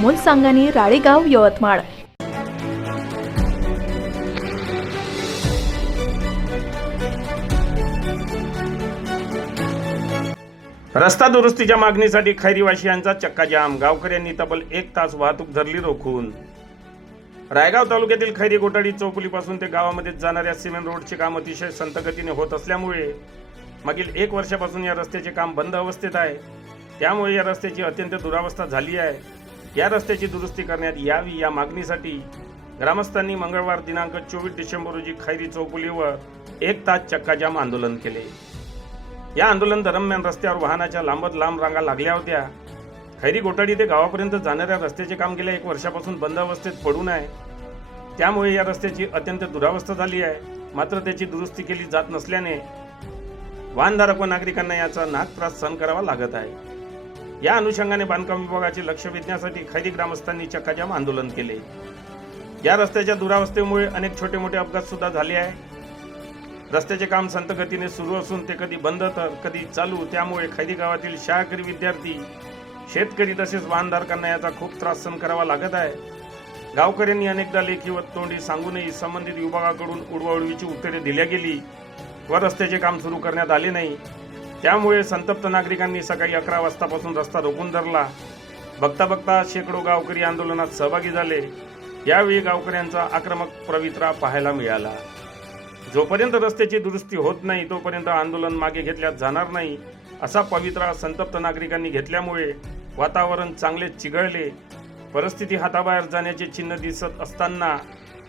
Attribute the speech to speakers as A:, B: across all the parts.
A: अमोल सांगानी राळेगाव यवतमाळ.
B: रस्ता दुरुस्तीच्या मागणीसाठी खैरीवाशियांचा चक्काजाम गावकऱ्यांनी तब्बल एक तास वाहतूक धरली रोखून. रायगाव तालुक्यातील खैरी गोटाडी चौकुलीपासून ते गावामध्ये जाणाऱ्या सिमेंट रोडचे काम अतिशय संतगतीने होत असल्यामुळे मागील एक वर्षापासून या रस्त्याचे काम बंद अवस्थेत आहे. त्यामुळे या रस्त्याची अत्यंत दुरावस्था झाली आहे. या रस्त्याची दुरुस्ती करण्यात यावी या मागणीसाठी ग्रामस्थांनी मंगळवार दिनांक चोवीस डिसेंबर रोजी खैरी चौकुलीवर एक तास चक्काजाम आंदोलन केले. या आंदोलन दरम्यान रस्त्यावर वाहनाच्या लांबत लांब रांगा लागल्या होत्या. खैरी गोटाडी ते गावापर्यंत जाणाऱ्या रस्त्याचे काम गेल्या एक वर्षापासून बंद अवस्थेत पडून आहे. त्यामुळे या रस्त्याची अत्यंत दुरावस्था झाली आहे. मात्र त्याची दुरुस्ती केली जात नसल्याने वाहनधारक व नागरिकांना याचा नाक त्रास सहन करावा लागत आहे. या अनुषंगाने बांधकाम विभागाचे लक्ष वेधण्यासाठी खैरी ग्रामस्थांनी चक्काजाम आंदोलन केले. या रस्त्याच्या दुरावस्थेमुळे अनेक छोटे मोठे अपघात सुद्धा झाले आहे रस्त्याचे काम संत गतीने सुरू असून ते कधी बंद तर कधी चालू त्यामुळे खैदी गावातील शाळकरी विद्यार्थी शेतकरी तसेच वाहनधारकांना याचा खूप त्रास सहन करावा लागत आहे. गावकऱ्यांनी अनेकदा लेखी व तोंडी सांगूनही संबंधित विभागाकडून उडवाउडवीची उत्तरे दिल्या गेली व रस्त्याचे काम सुरू करण्यात आले नाही. त्यामुळे संतप्त नागरिकांनी सकाळी अकरा वाजतापासून रस्ता रोखून धरला. बघता बघता शेकडो गावकरी आंदोलनात सहभागी झाले. यावेळी गावकऱ्यांचा आक्रमक पवित्रा पाहायला मिळाला. जोपर्यंत रस्त्याची दुरुस्ती होत नाही तोपर्यंत आंदोलन मागे घेतल्यात जाणार नाही असा पवित्रा संतप्त नागरिकांनी घेतल्यामुळे वातावरण चांगले चिघळले. परिस्थिती हाताबाहेर जाण्याचे चिन्ह दिसत असताना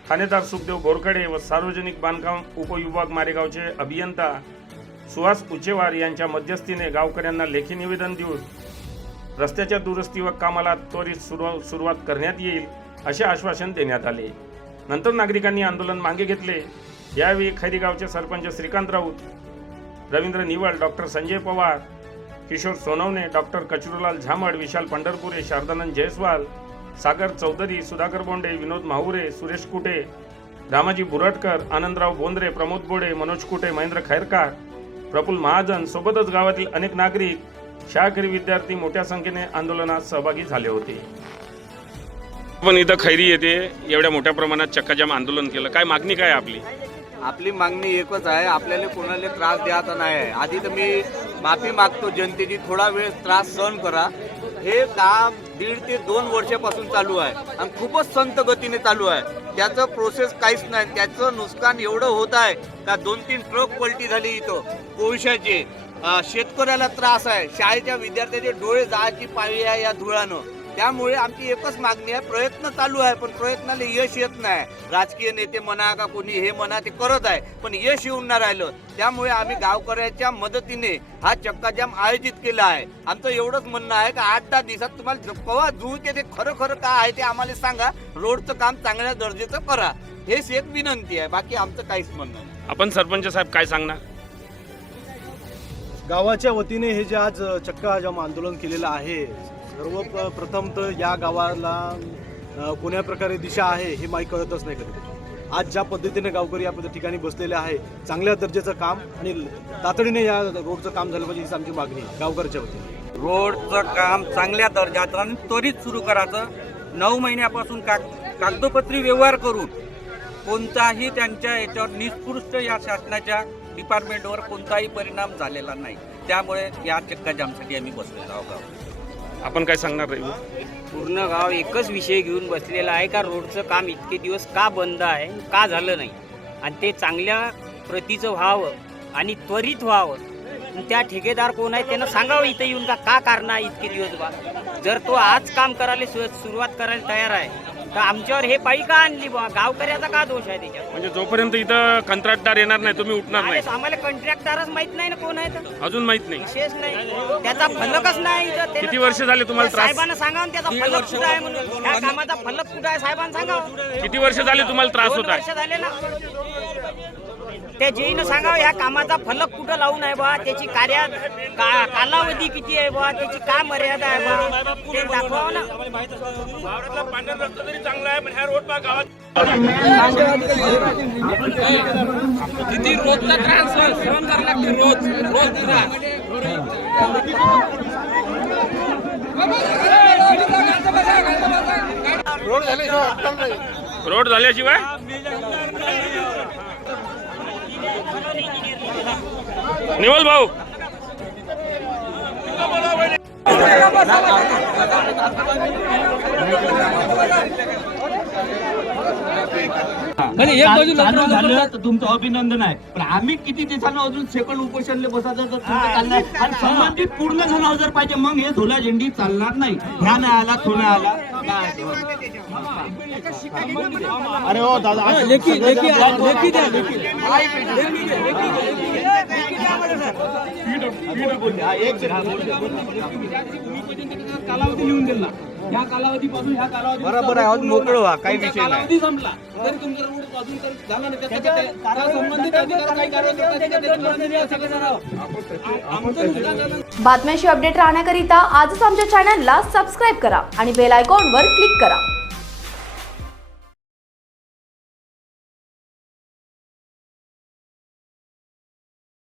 B: ठाणेदार सुखदेव घोरकडे व सार्वजनिक बांधकाम उपविभाग मारेगावचे अभियंता सुहास उचेवार यांच्या मध्यस्थीने गावकऱ्यांना लेखी निवेदन देऊन रस्त्याच्या दुरुस्ती व कामाला त्वरित सुरू सुरुवात करण्यात येईल असे आश्वासन देण्यात आले. नंतर नागरिकांनी आंदोलन मागे घेतले. यावेळी खैरीगावचे सरपंच श्रीकांत राऊत रवींद्र निवळ डॉक्टर संजय पवार किशोर सोनवणे डॉक्टर कचरूलाल झामड विशाल पंढरपुरे शारदानंद जयस्वाल सागर चौधरी सुधाकर बोंडे विनोद माहुरे सुरेश कुटे रामाजी बुरटकर आनंदराव बोंद्रे प्रमोद बोडे मनोज कुटे महेंद्र खैरकार प्रफुल्ल महाजन सोबतच गावातील अनेक नागरिक शाळकरी विद्यार्थी मोठ्या संख्येने आंदोलनात सहभागी झाले होते. पण इथं खैरी येते एवढ्या मोठ्या प्रमाणात चक्काजाम आंदोलन केलं. काय मागणी काय आपली?
C: आपली मागणी एकच आहे आपल्याला कोणाला त्रास द्यायचा नाही आहे. आधी तर मी माफी मागतो जनतेची थोडा वेळ त्रास सहन करा. हे काम दीड ते दोन वर्षापासून चालू आहे आणि खूपच संत गतीने चालू आहे. त्याचं प्रोसेस काहीच नाही. त्याचं नुकसान एवढं होत आहे का दोन तीन ट्रक पलटी झाली इथं. कोळशाचे. शेतकऱ्याला त्रास आहे. शाळेच्या विद्यार्थ्याचे डोळे जायची पाळी आहे या धुळानं त्यामुळे आमची एकच मागणी आहे प्रयत्न चालू आहे पण प्रयत्नाला यश येत नाही. राजकीय नेते म्हणा का कोणी हे म्हणा ते करत आहे पण यश येऊन नाही राहिलं. त्यामुळे आम्ही गावकऱ्याच्या मदतीने हा चक्काजाम आयोजित केला आहे. आमचं एवढंच म्हणणं आहे का आठ दहा दिवसात तुम्हाला कवा जू ते ते खरं खरं काय आहे ते आम्हाला सांगा. रोडचं काम चांगल्या दर्जाचं करा. हेच एक विनंती आहे बाकी आमचं काहीच म्हणणं नाही.
B: आपण सरपंच साहेब काय सांगणार?
D: गावाच्या वतीने हे जे आज चक्का जाम आंदोलन केलेलं आहे सर्व प्रथम तर या गावाला कोण्या प्रकारे दिशा आहे हे माहीत कळतच नाही कधी आज ज्या पद्धतीने गावकरी या ठिकाणी बसलेले आहे चांगल्या दर्जाचं काम आणि तातडीने या रोडचं काम झालं पाहिजे हीच आमची मागणी गावकरच्या वतीने.
E: रोडचं काम चांगल्या दर्जाचं आणि त्वरित सुरू करायचं. नऊ महिन्यापासून का कागदोपत्री व्यवहार करून कोणताही त्यांच्या याच्यावर निष्कृष्ट या शासनाच्या डिपार्टमेंटवर कोणताही परिणाम झालेला नाही. त्यामुळे या चक्काजामसाठी आम्ही बसलेलो आहोत
B: आपण काय सांगणार रवी?
F: पूर्ण गाव एकच विषय घेऊन बसलेला आहे का रोडचं काम इतके दिवस का बंद आहे? का झालं नाही? आणि ते चांगल्या प्रतीचं व्हावं आणि त्वरित व्हावं. आणि त्या ठेकेदार कोण आहे त्यांना सांगावं इथं येऊन का का कारण आहे इतके दिवस बा? जर तो आज काम करायला सु- सुरुवात करायला तयार आहे तर आमच्यावर हे पायी का आणली बा गावकऱ्याचा का दोष आहे त्याच्यात
B: म्हणजे जोपर्यंत इथं कंत्राटदार येणार नाही तुम्ही उठणार नाही.
F: अरे, आम्हाला कंट्रॅक्टरच माहीत नाही ना कोण आहे तर.
B: अजून माहीत नाही.
F: विशेष नाही. त्याचा फलकच नाही इथं. त्यानं-
B: किती वर्ष झाले तुम्हाला त्रास?
F: साहेबांना सांगा ना त्याचा फलक कुठं आहे म्हणून? त्या कामाचा फलक कुठं आहे? साहेबांना सांगा.
B: किती वर्ष झाले तुम्हाला त्रास
F: दोन
B: होत आहे?
F: वर्ष झाले ना. त्या जेईनं सांगावं ह्या कामाचा फलक कुठं लावून आहे बा त्याची कार्या का- कालावधी किती आहे बा त्याची काय मर्यादा आहे बा ते दाखवावं ना.
E: किती रोजचा त्रास सहन करायला लागते? रोज रोज त्रास.
B: रोड झाल्याशिवाय निवल भाऊ.
E: चालू झालं तर तुमचं अभिनंदन आहे. पण आम्ही किती दिवसानं अजून सेकंड उपोषणले बसायचं आणि संबंधित पूर्ण झालं जर पाहिजे मग हे झोला झेंडी चालणार नाही. ह्या नाही आला तो नाही आला?
C: अरे हो दादा असं सगळेजण-
E: कालावधी लिहून दिला या कालावधीपासून ह्या कालावधी
G: बरोबर आहे आज मोकळं व्हा काही विषय नाही.
E: कालावधी संपला. तरी तुमचा रोड अजून तर झाला नाही त्याचं त्या- त्या संबंधित अधिकारी काही नुकसान झालं.
A: बातम्यांशी अपडेट राहण्याकरिता आजच आमच्या चॅनलला सबस्क्राईब करा आणि बेल आयकॉनवर क्लिक करा.